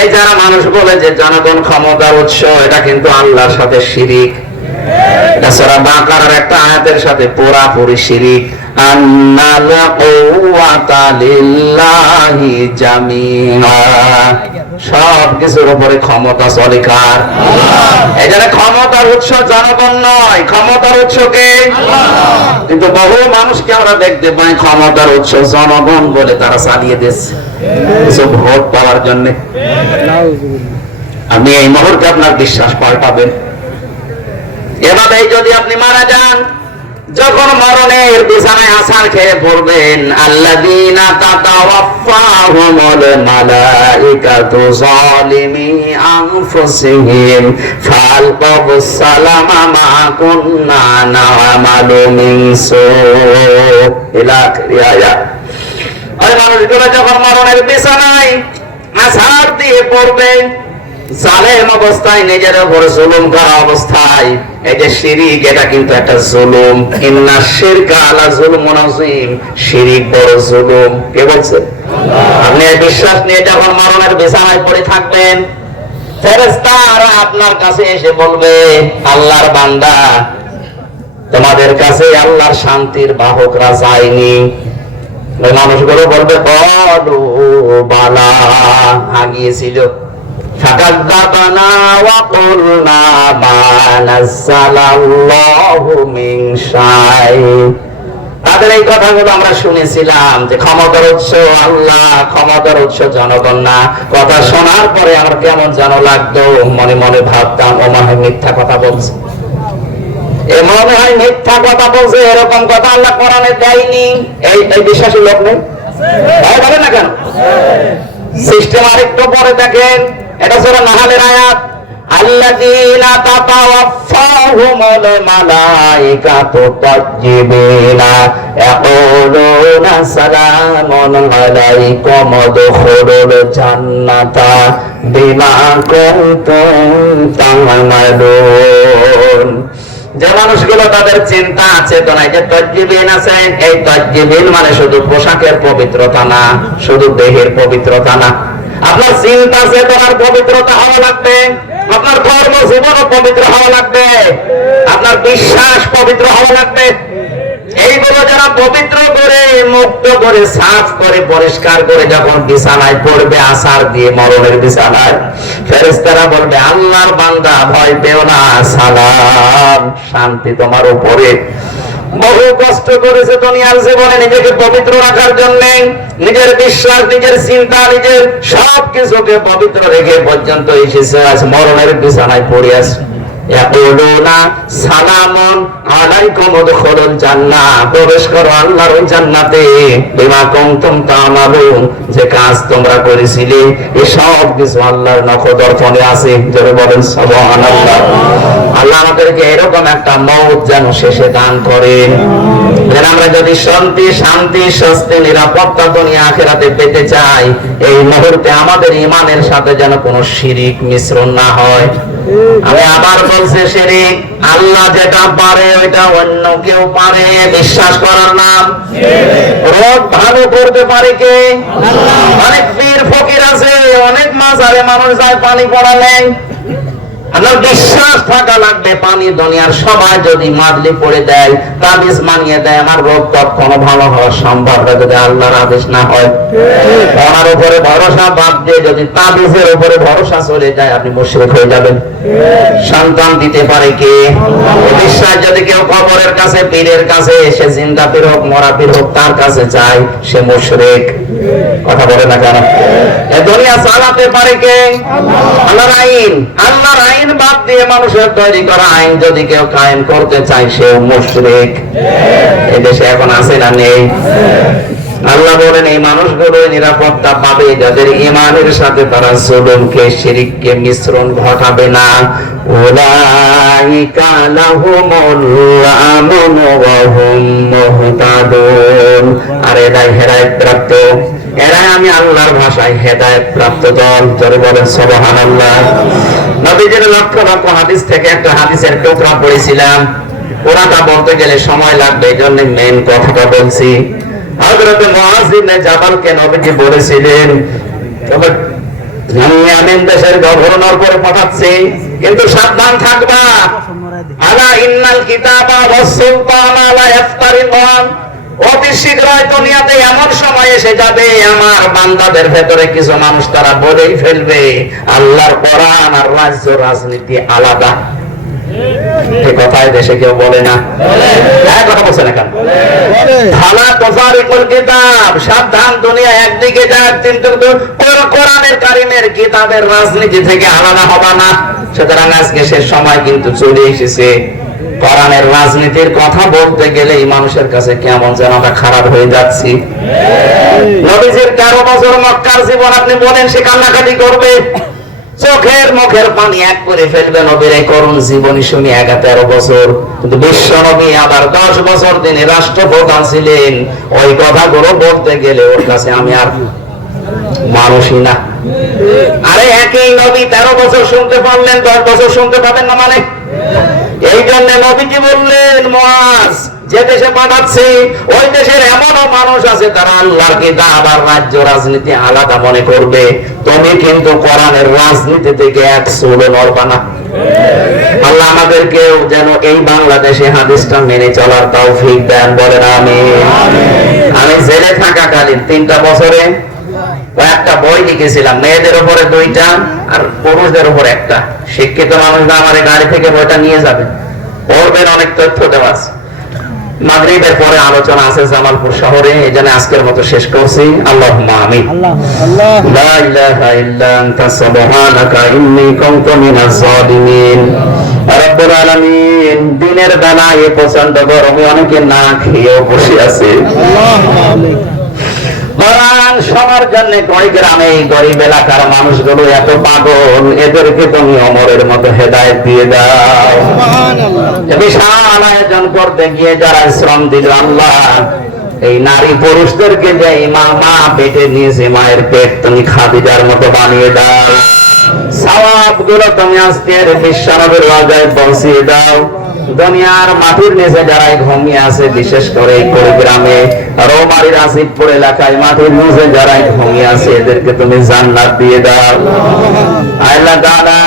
এই যারা মানুষ বলে যে জনগণ ক্ষমতার উৎস, এটা কিন্তু আল্লাহর সাথে শিরিক। সূরা বাকারার একটা আয়াতের সাথে পুরাপুরি শিরিক। আন্নাল কুওয়াতা লিল্লাহি জামিআ। সব কিছুর উপরে ক্ষমতা চলে কার? এখানে ক্ষমতার উৎস জনগণ নয়, ক্ষমতার উৎস কে? কিন্তু বহু মানুষকে আমরা দেখতে পাই ক্ষমতার উৎস জনগণ বলে তারা চালিয়ে দিচ্ছে কিছু ভোট পাওয়ার জন্য। আপনি এই মুহূর্তে আপনার বিশ্বাস পাল্টাবেন। এভাবে যদি আপনি মারা যান, যখন মরণের বিছানায় আছাড় খেয়ে পড়বেন, আল্লাযীনা তাতাওয়াফাহুমুল মালাইকাতু যালিমি আনফুসিহিম ফালকাবুস সালামা মা কুন্না না'মালু মিন সূ ইলা আখিরিয়া। আর মানুষগুলো যখন মরণের বিছানায় আছাড় দিয়ে পড়বে, জালেম অবস্থায়, নিজের উপর জুলুম করা অবস্থায়, এই যে শিরিক, এটা কিন্তু একটা জুলুম। ইন্না শিরকা আলা যুলমুন আযীম। শিরিক বড় জুলুম। কে বলছে? আপনি এই বিশ্বাস নিয়ে যখন মরণের বিছানায় পড়ে থাকবেন, ফেরেশতারা আপনার কাছে এসে বলবে, আল্লাহর বান্দা, তোমাদের কাছে আল্লাহর শান্তির বাহকরা যায়নি? ওই মানুষগুলো বলবে, বলো বালা, আগিয়েছিল। ফাকাযযাবানা ওয়া কুলনা মা নাযালাল্লাহু মিন শাই। তাদের এই কথাগুলো আমরা শুনেছিলাম যে ক্ষমতার উৎস আল্লাহ, ক্ষমতার উৎস জনগণ না। কথা শোনার পরে আমার কেমন যেন লাগতো, মনে মনে ভাবতাম ও মনে হয় মিথ্যা কথা বলছে, এ মনে হয় মিথ্যা কথা বলছে। এরকম কথা আল্লাহ কোরআনে দেয়নি। এই বিশ্বাসী লোক নেই? বলেন না কেন? সিস্টেম আরেকটু পরে দেখেন, এটা সূরা নাহলের আয়াত। আল্লাযীনা তাতাওয়াফাহুমুল মালাইকাতু তাজ্জিবিনা ইয়াকুলুনা সালামুন আলাইকুম উদখুলুল জান্নাতা বিমা কুনতুম তা'মালুন। যে মানুষগুলো তাদের চিন্তা চেতনায় যে তাজ্জিবিন আছে, এই তাজ্জিবিন মানে শুধু পোশাকের পবিত্রতা না, শুধু দেহের পবিত্রতা না। আপনার চিন্তা চেতনার পবিত্রতা হওয়া লাগবে, আপনার কর্মজীবনও পবিত্র হওয়া লাগবে, আপনার বিশ্বাস পবিত্র হওয়া লাগবে। এইগুলো যারা পবিত্র করে, মুক্ত করে, সাফ করে, পরিষ্কার করে যখন বিছানায় পড়বে, আছাড় দিয়ে মরণের বিছানায়, ফেরেশতারা বলবে, আল্লাহর বান্দা, ভয় পেও না, সালাম, শান্তি তোমার উপরে। বহু কষ্ট করেছে দুনিয়ার জীবনে নিজেকে পবিত্র রাখার জন্য, নিজের বিশ্বাস, নিজের চিন্তা, নিজের সবকিছুকে পবিত্র রেখে পর্যন্ত এসেছে, আজ মরণের বিছানায় পড়ে আছে। ইয়াকুলুনা সালামুন আলাইকুম উদখুলুল জান্নাহ। প্রবেশ করো আল্লাহর ওই জান্নাতে, বিমা কুনতুম তা'মালুন। যে কাজ তোমরা করেছিলে, এই সব কিছু আল্লাহর নখদর্পণে আছে। যারা বলেন সুবহানাল্লাহ। আল্লাহ আমাদেরকে এরকম একটা মওত যেন শেষে দান করেন, যেন আমরা যদি শান্তি, স্বস্তি, নিরাপত্তা দুনিয়া আখিরাতে পেতে চাই, এই মুহূর্তে আমাদের ঈমানের সাথে যেন কোনো শিরিক মিশ্রণ না হয়। আমি আবার বলছি, শিরিক। আল্লাহ যেটা পারে ওইটা অন্য কেউ পারে, বিশ্বাস করার নাম রোগ ভালো করতে পারে কে? অনেক পীর ফকির আছে, অনেক মাজারে মানুষ যায় পানি পড়া নেই, আপনার বিশ্বাস থাকা লাগবে। পানি দুনিয়ার সবাই যদি মাদলি পড়ে দেয়, তাবিজ মানিয়ে দেয়, আমার রোগ কখনো ভালো হওয়া সম্ভব না যদি আল্লাহর আদেশ না হয়। ওনার উপরে ভরসা বাদ দিয়ে যদি তাবিজের উপরে ভরসা চলে যায়, আপনি মুশরিক হয়ে যাবেন। সন্তান দিতে পারে কে? বিশ্বাস যদি কেউ কবরের কাছে, পীরের কাছে, সে জিন্দা পীর হোক, মরা পীর হোক, তার কাছে যায়, সে মুশরিক। কথা বলে না কেন? এ দুনিয়া চালাতে পারে কে? আল্লাহর আইন। আল্লাহর আইন বাদ দিয়ে মানুষের তৈরি করা আইন যদি কেউ কায়েম করতে চায়, সেও মুশরিক। এই দেশে এখন আছে না নেই? আল্লাহ বলেন এই মানুষগুলো নিরাপত্তা পাবে যাদের ঈমানের সাথে তারা জুলুমকে, শিরককে মিশ্রণ ঘটাবে না। উলাইকা লাহুমুল আমনু ওয়া হুম মুহতাদুন। আর এরাই হেদায়েত প্রাপ্ত, এরাই আমি আল্লাহর ভাষায় হেদায়েত প্রাপ্ত দল। জোরে বলেন সুবহানাল্লাহ। নবীজির লক্ষ লক্ষ হাদিস থেকে একটা হাদিসের টুকরা পড়েছিলাম। পুরাটা বলতে গেলে সময় লাগবে, এই জন্য মেন কথাটা বলছি। হযরত মুআয ইবনে জাবালকে নবীজি বলেছিলেন, আমি ইয়ামেন দেশের গভর্নর করে পাঠাচ্ছি, কিন্তু সাবধান থাকবা। আলা ইন্নাল কিতাবা ওয়াস সুলতানা লা ইফতারিকান। অতি শীঘ্রই দুনিয়াতে এমন সময় এসে যাবে, আমার বান্দাদের ভেতরে কিছু মানুষ তারা বলেই ফেলবে আল্লাহর কোরআন আর রাজ্য রাজনীতি আলাদা। এই কথাই দেশে কেউ বলে না। কথা বলছে না কেন? সাবধান, দুনিয়া একদিকে যাক, কিন্তু কোরআনের কারিমের কিতাবের রাজনীতি থেকে আলাদা হবা না। সুতরাং আজকে সে সময় কিন্তু চলে এসেছে। কোরআনের রাজনীতির কথা বলতে গেলে এই মানুষের কাছে কেমন যেন আমরা খারাপ হয়ে যাচ্ছি। নবীজির 13 বছর মক্কার জীবন আপনি বলেন, সে কান্নাকাটি করবে, চোখের মুখের পানি এক করে ফেলবে। নবীর এই করুণ জীবনী শুনি 13 বছর। কিন্তু বিশ্ব নবী আবার 10 বছর তিনি রাষ্ট্রপ্রধান ছিলেন। ওই কথাগুলো বলতে গেলে ওর কাছে আমি আর মানুষই না। আরে একই নবী 13 বছর শুনতে পারলেন, 10 বছর শুনতে পাবেন না মানে? এই জন্য নবীজি বললেন, মুআজ যে দেশে পাঠাচ্ছে ওই দেশের এমনও মানুষ আছে তারা আল্লাহর কিতাব আর রাজ্য রাজনীতি আলাদা মনে করবে। তুমি কিন্তু কোরআনের রাজনীতি থেকে এক চুলও নড়বা না। আল্লাহ আমাদেরকেও যেন এই বাংলাদেশে হাদিসটা মেনে চলার তৌফিক দেন, বলেন আমিন। আমি জেলে থাকাকালীন 3টা বছরে একটা বই লিখেছিলাম, মেয়েদের উপরে 2টা আর পুরুষদের উপর 1টা। শিক্ষিত মানুষরা আমার গাড়ি থেকে বইটা নিয়ে যাবেন, পড়বেন, অনেক তথ্য দেওয়া আছে। মাগরিবের পরে আলোচনা আছে জামালপুর শহরে। এই জন্য আজকের মতো শেষ করছি। আল্লাহুম্মা আমিন। লা ইলাহা ইল্লা আনতা সুবহানাকা ইন্নী কুনতু মিনাজ জালিমিন। রব্বুল আলামিন, দিনের বেলায় এই প্রচন্ড গরমে অনেকে না খেয়ে বসে আছে। কোরআন শোনার জন্য কই গ্রামে গরিব এলাকার মানুষগুলো এত পাগল, এদেরকে তুমি ওমরের মতো হেদায়েত দিয়ে দাও। বিশাল আয়োজন করতে গিয়ে যারা শ্রম দিল আল্লাহ, এই নারী পুরুষদেরকে যে মা পেটে নিয়েছে, মায়ের পেট তুমি খাদিজার মতো বানিয়ে দাও। সওয়াব গুলো তুমি আজকের বিশ্বনবীর রওজায় পৌঁছিয়ে দাও। দুনিয়ার মাটির নিচে যারা ঘুমিয়ে আছে, বিশেষ করে এই কুড়িগ্রামে রৌমারীর আসিফপুর এলাকায় মাটির নিচে যারা ঘুমিয়ে আছে, এদেরকে তুমি জান্নাত দিয়ে দাও। আল্লাহ তাআলা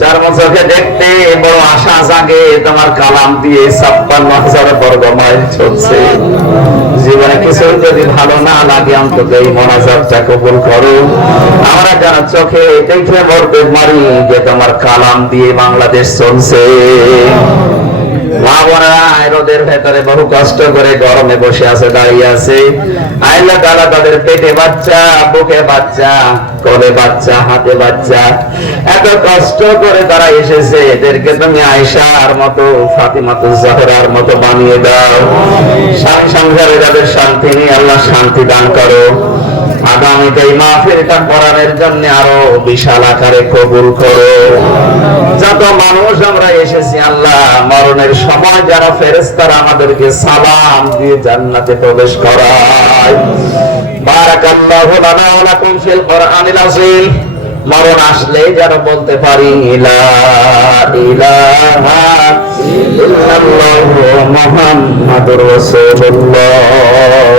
চর্মচোখে দেখতে বড় আশা জাগে, তোমার কালাম দিয়ে 56,000 বর্গ মাইল চলছে। জীবনে কিছু যদি ভালো না লাগে, অন্তত এই মোনাজাতটা কবুল করো। আমরা যারা চোখে দেখে মরতে পারি যে তোমার কালাম দিয়ে বাংলাদেশ চলছে। মা বোনেরা রোদের ভেতরে বহু কষ্ট করে গরমে বসে আছে, দাঁড়িয়ে আছে। আল্লাহ তাআলা তাদের পেটে বাচ্চা, বুকে বাচ্চা, কোলে বাচ্চা, হাতে বাচ্চা, এত কষ্ট করে তারা এসেছে। এদেরকে তুমি আয়েশার মতো, ফাতিমাতুজ জাহরার মতো বানিয়ে দাও। স্বামী সংসারে যাদের শান্তি নেই, আল্লাহ শান্তি দান করো। আগামীতে এই মাহফিলটা কোরআনের জন্য আরো বিশাল আকারে কবুল করো। যত মানুষ আমরা এসেছি আল্লাহ, মরণের সময় যারা ফেরেশতারা আমাদেরকে সালাম দিয়ে জান্নাতে প্রবেশ করায়। বারাকাল্লাহু লানা ওয়া লাকুম ফিল কোরআনিল আযীম। মরণ আসলে যারা বলতে পারি লা ইলাহা ইল্লাল্লাহু মুহাম্মাদুর রাসূলুল্লাহ।